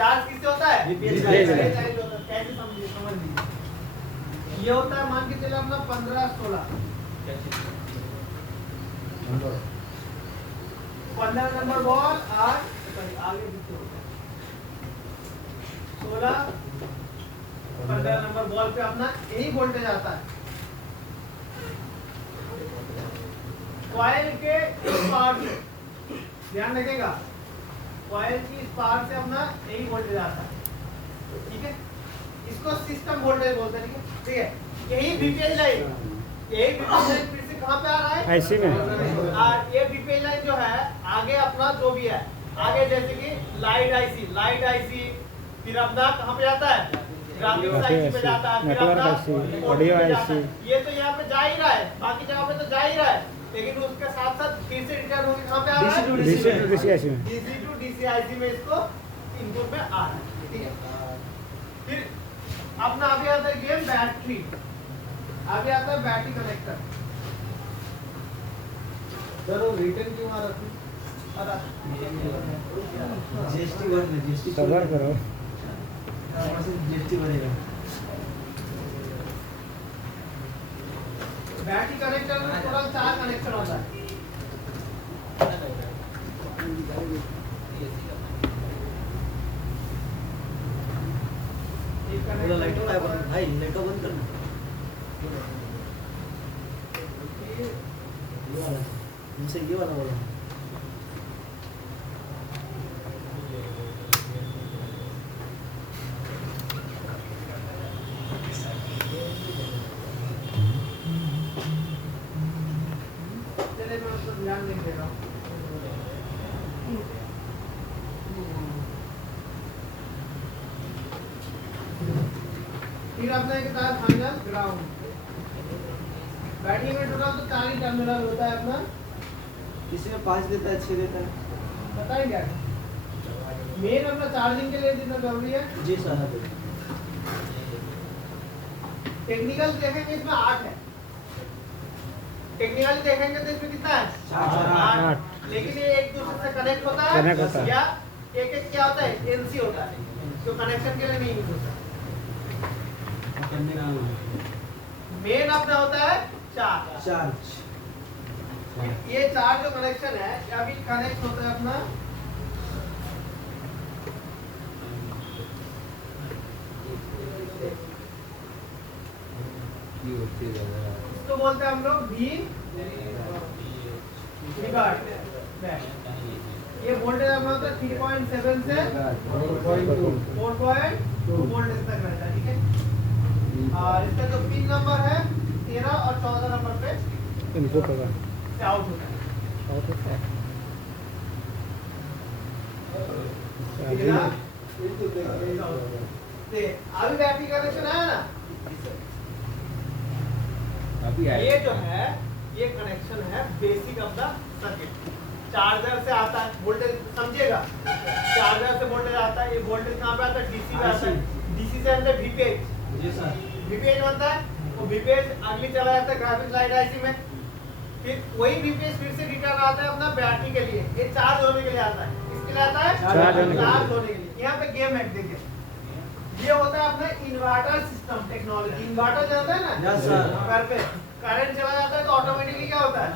Charge किससे होता है? VPH कैसे समझ लीजिए, ये होता है मान के चले अपना 15-16, 15 नंबर बॉल और आगे पीछे होता है 16, 15 नंबर बॉल पे अपना यही वोल्टेज आता है। कॉइल के इस पार से ध्यान रखिएगा, कॉइल की इस पार से अपना यही वोल्टेज आता है, ठीक है। इसको सिस्टम वोल्टेज बोलते हैं, ठीक है। यही बीपीएच लाइन, यही बीपीएच लाइन फिर से कहाँ पे आ रहा है? आईसी में। ये बीपीएच लाइन जो है आगे अपना जो भी है, आगे जैसे कि लाइट आईसी, फिर अपना कहाँ पे जाता है? ग्राफिक्स आईसी पे जाता है, फिर नेटवर्क अपना आईसी, ऑडियो आईसी। ये तो यहाँ पे जा ही रहा है, बाकी जगह पे तो जा ही रहा है, लेकिन उसके साथ साथ फिर से रिटर्न होकर कहाँ पे आ रहा है? डीसी टू डीसी आईसी में। डीसी टू डीसी आईसी में इसको इनपुट में आ रहा है, ठीक है। फिर अपना आगे आता है गेम बैटरी, आगे आता है बैटरी कनेक्टर। जरूर रिटर्न क्यों आ रहा है? जीएसटी भर दे, जीएसटी सबर करो। जीएसटी भरेगा। बैटरी कनेक्टर में टोटल 4 कनेक्शन होता है। बोला लाइटों का भाई, लाइटों बंद करना। ये वाला, इनसे ये वाला बोला। चलिए मैं उसको ध्यान नहीं दे रहा हूँ। फिर अपना एक था फाइनल ग्राउंड। बैटरी में टोटल तो 4 ही टर्मिनल होता है अपना। किसी में 5 देता है, 6 देता है। पता ही क्या मेन अपना चार्जिंग के लिए जितना जरूरी है। जी सर। टेक्निकल देखेंगे इसमें 8 है, टेक्निकली देखेंगे तो इसमें कितना है? 8। लेकिन ये एक दूसरे से कनेक्ट होता है या एक क्या होता है? एनसी होता है, तो कनेक्शन के लिए नहीं यूज होता। मेन अपना होता है चार्ज। ये 4 जो कनेक्शन है अभी कनेक्ट होता है अपना इसको बोलते हैं हम लोग भी रिगार्ड। ये वोल्टेज अपना होता है 3.7 से 4.2 वोल्ट तक रहता है, ठीक है। और इसका जो पिन नंबर है 13 और 14 नंबर पे इनपुट होगा, से आउट होता है। आउट होता है। अभी बैटरी कनेक्शन आया ना, ये जो है ये कनेक्शन है basic of the circuit. Charger से आता है वोल्टेज, समझिएगा, चार्जर से वोल्टेज आता है। ये वोल्टेज कहाँ पे आता है? डीसी पे आता है। डीसी से अंदर वीपीएच, जी सर। वीपीएच बनता है, वो वीपीएच अगली चला जाता है ग्राफिक्स लाइट आईसी में। फिर वही वीपीएच फिर से रिटर्न आता है अपना बैटरी के लिए, ये चार्ज होने के लिए आता है। किसके लिए आता है? चार्ज होने के लिए। यहाँ पे गेम है, देखिए ये होता है अपना इन्वर्टर सिस्टम टेक्नोलॉजी। इन्वर्टर जानते हैं ना? Yes sir. घर पे करंट चला जाता है तो ऑटोमेटिकली क्या होता है?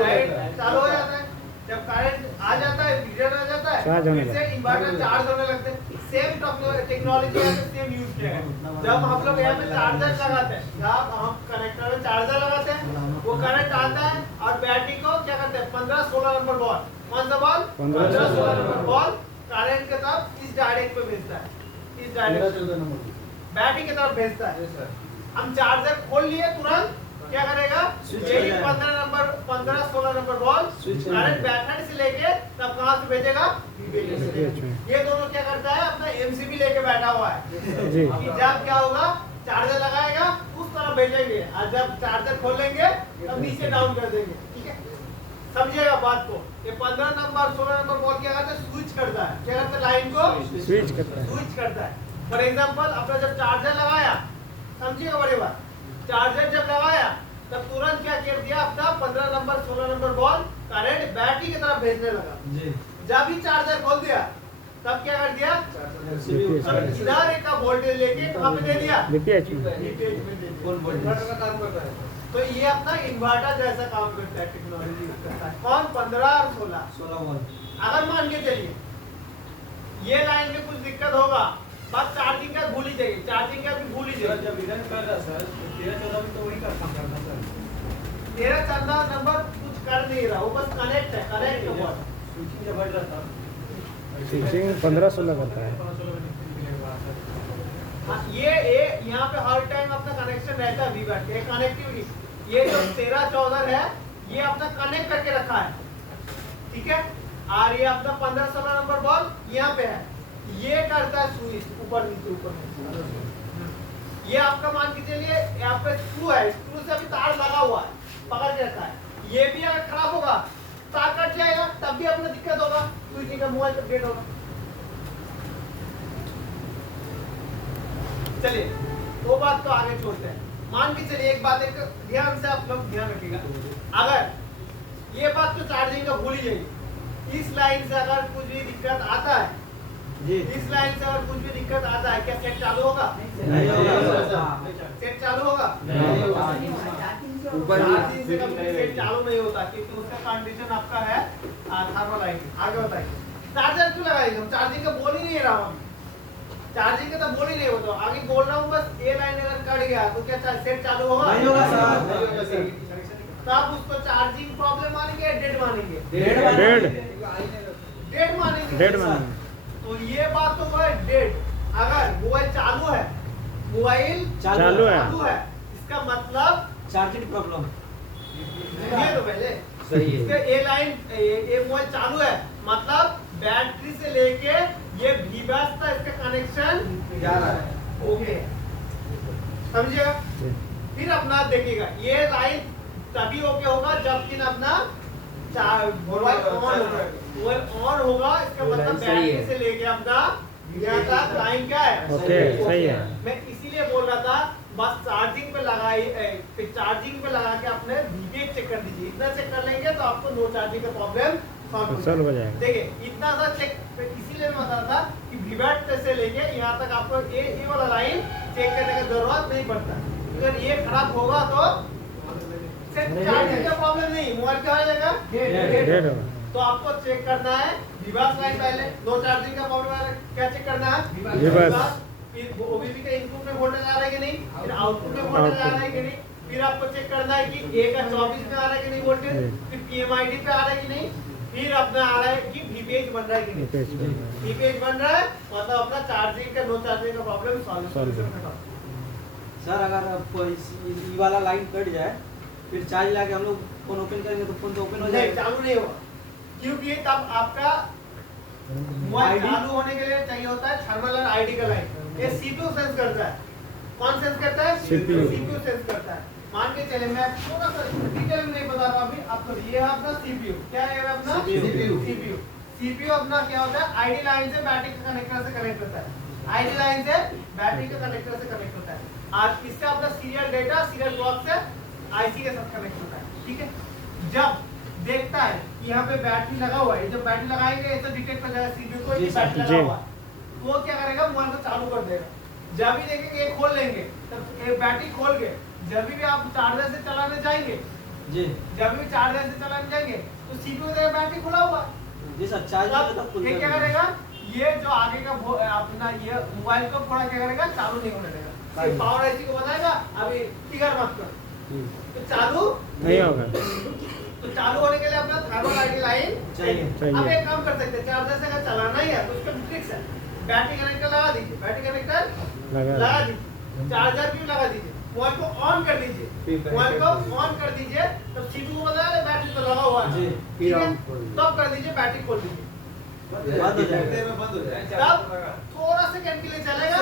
लाइट चालू हो जाता है। जब करंट आ जाता है, रिटर्न आ जाता है, फिर से इन्वर्टर चार्ज होने लगते हैं। सेम टेक्नोलॉजी है, सेम यूज किया है। जब हम लोग यहाँ पे चार्जर लगाते हैं, जब हम कनेक्टर में चार्जर लगाते हैं, वो करंट आता है और बैटरी को क्या करते हैं? 15-16 नंबर बॉल, कौन सा बॉल? 15-16 नंबर बॉल करंट के तरफ इस डायरेक्ट पे भेजता है, इस डायरेक्ट बैटरी की तरफ भेजता है। हम चार्जर खोल लिए तुरंत क्या करेगा? यही 15-16 नंबर बॉल करंट बैटरी से लेके तब कहाँ से भेजेगा? ये दोनों क्या करता है? अपना एमसीबी लेके बैठा हुआ है जी। कि जब क्या होगा? चार्जर लगाएगा उस तरफ भेजेंगे, और जब चार्जर खोलेंगे तब नीचे डाउन कर देंगे, ठीक है। समझिएगा बात को। ये 15 नंबर 16 नंबर बॉल क्या करता है? स्विच करता है। क्या करता है? लाइन को स्विच करता है। फॉर एग्जाम्पल अपना जब चार्जर लगाया, समझिएगा बड़ी बात, चार्जर जब लगाया तब तुरंत क्या कर दिया? अपना 15 number 16 number ball current battery की तरफ भेजने लगा। जब भी चार्जर खोल दिया तब क्या कर दिया, CPU तब इधर एक का वोल्टेज लेके कहाँ पे दे दिया, DPH में DPH में दे दिया। फुल वोल्टेज का काम करता है। तो ये अपना इन्वर्टर जैसा काम करता है, टेक्नोलॉजी यूज करता है। कौन, 15 और 16 वोल्ट। अगर मान के चलिए ये लाइन में कुछ दिक्कत होगा, बस चार्जिंग का भूल ही जाइए, चार्जिंग का भी भूल ही जाइए। जब इधर कर रहा सर 13-14 में तो वही का काम करता सर। 13-14 नंबर कुछ कर नहीं रहा, वो बस कनेक्ट है, कनेक्ट है बस। स्विचिंग जब बढ़ रहा था स्विचिंग 15-16 करता है। हाँ, ये यहाँ पे हर टाइम अपना कनेक्शन रहता है वीवर, ये कनेक्टिविटी। ये जो 13-14 है ये अपना कनेक्ट करके रखा है, ठीक है। और ये अपना 15-16 नंबर बॉल यहाँ पे है, ये करता है स्विच ऊपर नीचे ऊपर नीचे। ये आपका मान के चलिए यहाँ पे स्क्रू है, स्क्रू से अभी तार लगा हुआ है, पकड़ के रखा है। ये भी अगर खराब होगा तार कट जाएगा, तब भी अपना दिक्कत होगा, स्विचिंग का मोबाइल अपडेट होगा। चलिए वो बात तो आगे छोड़ते हैं। मान के चलिए एक बात, एक ध्यान से आप लोग ध्यान रखिएगा, अगर ये बात तो चार्जिंग का भूल ही जाइए, इस लाइन से अगर कुछ भी दिक्कत आता है जी, इस लाइन से अगर कुछ भी दिक्कत आता है, क्या सेट चालू होगा, नहीं होगा सेट चालू होगा, ऊपर चार्जिंग से कभी सेट चालू नहीं होता, क्योंकि उसका कंडीशन आपका है थर्मल लाइन। आगे बताइए चार्जर क्यों लगाएंगे हम, चार्जिंग का बोल ही नहीं रहा हूँ, चार्जिंग का तो बोल ही नहीं होता, आगे बोल रहा हूँ बस। ये लाइन अगर कट गया तो क्या सेट चालू होगा, नहीं होगा सर। तब उसको चार्जिंग प्रॉब्लम मानेंगे, डेड मानेंगे, डेड डेड मानेंगे, डेड में तो ये बात तो है डेड। अगर मोबाइल चालू है, मोबाइल चालू है, इसका मतलब चार्जिंग प्रॉब्लम ये तो पहले सही है। इसका ये लाइन ये मोबाइल चालू है, मतलब बैटरी से लेके ये वीबैस तक इसका कनेक्शन जा रहा है। ओके, समझिएगा। फिर अपना देखिएगा ये लाइन तभी ओके होगा जब कि अपना मोबाइल ऑन होगा, मोबाइल ऑन होगा, इसका मतलब बैटरी से लेके अपना यहाँ तक लाइन क्या है, ओके, सही है। मैं इसीलिए बोल रहा था बस चार्जिंग पे चार्जिंग पे लगा के अपने वीपीएच चेक कर दीजिए, इतना चेक कर लेंगे तो आपको नो चार्जिंग का प्रॉब्लम सॉल्व हो जाएगा। देखिए इतना सा चेक, इसीलिए मैं बता रहा था कि वीवैट से लेके यहाँ तक आपको ये वाला लाइन चेक करने का जरूरत नहीं पड़ता। अगर ये खराब होगा तो चार्जिंग का प्रॉब्लम नहीं, मोबाइल क्या हो जाएगा, डेड होगा। तो आपको चेक करना है विवास लाइन, पहले नो चार्जिंग का प्रॉब्लम है, क्या चेक करना है विवास। फिर ओबीबी का इनपुट में वोल्टेज आ रहा है कि नहीं, फिर आउटपुट में वोल्टेज आ रहा है कि नहीं, फिर आपको चेक करना है कि ए का 24 में आ रहा है कि नहीं वोल्टेज, फिर पीएमआईडी पे आ रहा है कि नहीं, फिर अपना आ रहा है कि वीपीएच बन रहा है कि नहीं। वीपीएच बन रहा है मतलब अपना चार्जिंग का नो चार्जिंग का प्रॉब्लम सॉल्व खत्म। सर अगर ये वाला लाइन कट जाए फिर चार्ज लगा के हम लोग फोन ओपन करेंगे तो फोन तो ओपन हो नहीं, जाएगा, चालू नहीं होगा, क्योंकि तब आपका मोबाइल चालू होने के लिए चाहिए होता है थर्मल और आईडी का लाइन। ये सीपीयू सेंस करता है, कौन सेंस करता है, CPU सीपीयू सेंस करता है। मान के चले मैं थोड़ा सा डिटेल में नहीं बता रहा अभी आपको, ये है अपना सीपीयू, क्या है अपना सीपीयू। सीपीयू अपना क्या होता है, आईडी लाइन से बैटरी के कनेक्टर से कनेक्ट होता है, आईडी लाइन से बैटरी के कनेक्टर से कनेक्ट होता है, और इससे अपना सीरियल डेटा सीरियल ब्लॉक से आईसी के साथ कनेक्ट होता है, ठीक है। जब देखता है कि यहाँ पे बैटरी लगा हुआ है, जब बैटरी लगाएंगे ऐसा डिटेक्ट हो जाएगा सीपीयू को कि बैटरी लगा हुआ है, तो वो क्या करेगा, मोबाइल को चालू कर देगा। जब भी देखेंगे ये खोल लेंगे, तब एक बैटरी खोल के जब भी आप चार्जर से चलाने जाएंगे जी जब भी चार्जर से चलाने जाएंगे तो सीपीयू का बैटरी खुला हुआ है। जी सर, चार्ज तब ये क्या करेगा, ये जो आगे का अपना ये मोबाइल को थोड़ा क्या करेगा, चालू नहीं होने देगा, सिर्फ पावर आईसी को बताएगा अभी ट्रिगर मत कर, तो चालू नहीं होगा। तो चालू होने के लिए अपना थर्मल आईडी लाइन चाहिए। अब एक काम कर सकते हैं, चार्जर से अगर चलाना ही है तो उसका ट्रिक्स है, बैटरी कनेक्टर लगा दीजिए, बैटरी कनेक्टर लगा दीजिए, चार्जर भी लगा दीजिए, मोबाइल को ऑन कर दीजिए, मोबाइल को ऑन कर दीजिए, तब सीपीयू को बताया बैटरी तो लगा हुआ है, ठीक है, तब कर दीजिए, बैटरी खोल दीजिए, बंद हो जाएगा। तब थोड़ा सेकंड के लिए चलेगा,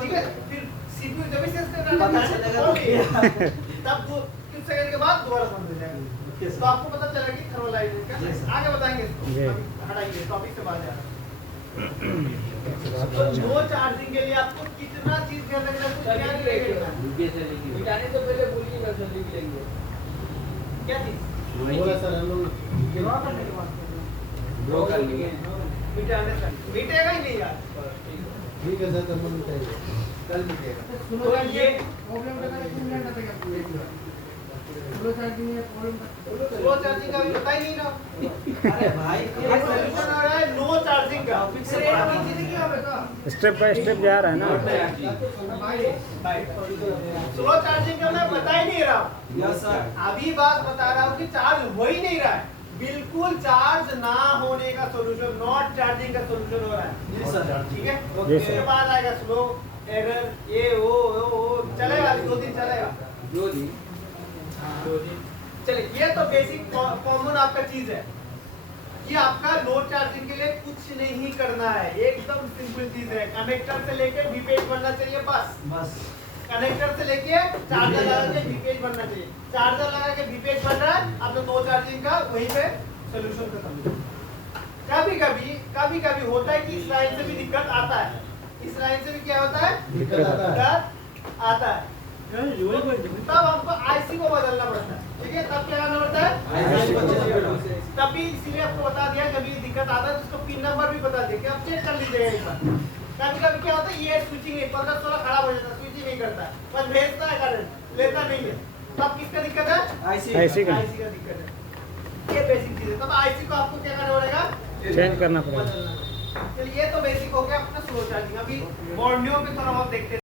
ठीक है, फिर सीपीयू जब भी सेंस पता चलेगा करना तब कुछ सेकंड के बाद दोबारा बंद हो जाएगा, तो आपको पता चलेगा कि थर्मल लाइन का। आगे बताएंगे इसको, हटाइए टॉपिक से बाहर जा रहा है। तो नो चार्जिंग के लिए आपको कितना चीज ध्यान रखना है, क्या नहीं लगेगा, मिटाने तो पहले बोलिए बस लिख लेंगे क्या चीज बोला सर हम लोग ड्रॉ कर लेंगे मिटाने से मिटेगा ही नहीं यार। ठीक है सर, तब मिटेगा, कल मिटेगा। तो ये स्लो चार्जिंग का भी पता ही नहीं ना। अरे भाई ये सोल्यूशन आ रहा है नो चार्जिंग का। स्टेप बाय स्टेप जा रहा है ना। स्लो चार्जिंग का मैं बता ही नहीं रहा। Yes sir. अभी बात बता रहा हूँ कि चार्ज हो ही नहीं रहा है, बिल्कुल चार्ज ना होने का सोल्यूशन, नॉट चार्जिंग का सोल्यूशन हो रहा है। जी सर। ठीक है, जी उसके सर। बाद आएगा स्लो एरर, ये वो चलेगा, 2 दिन चलेगा। चलिए, ये तो बेसिक कॉमन आपका चीज है। ये आपका लो चार्जिंग के लिए कुछ नहीं करना है, एकदम सिंपल चीज है। कनेक्टर से लेके वीपेज बनना चाहिए बस। बस कनेक्टर से लेके चार्जर लगा के वीपेज बनना चाहिए। चार्जर लगा के वीपेज बन रहा है, आपने नो चार्जिंग का वहीं पे सोल्यूशन खत्म। कभी कभी होता है कि इस लाइन से भी दिक्कत आता है। इस लाइन से भी क्या होता है, दिक्कत आता है। आता है। तब हमको आईसी को बदलना पड़ता है। ठीक है, तब क्या करना पड़ता है, तब भी इसीलिए आपको बता दिया, जब ये दिक्कत आता है तो उसको पिन नंबर भी बता दिया कि आप चेक कर लीजिएगा एक बार। कभी क्या होता है, ये स्विचिंग 15-16 खराब हो जाता है, स्विचिंग नहीं करता है, बस भेजता है करंट, लेता नहीं है। तब किसका दिक्कत है, आईसी का दिक्कत है। ये बेसिक चीज है। तब आईसी को आपको क्या करना पड़ेगा, चेंज करना पड़ेगा। चलिए, ये तो बेसिक हो गया अपना स्लो चार्जिंग। अभी मॉड्यूल पे थोड़ा बहुत देखते हैं।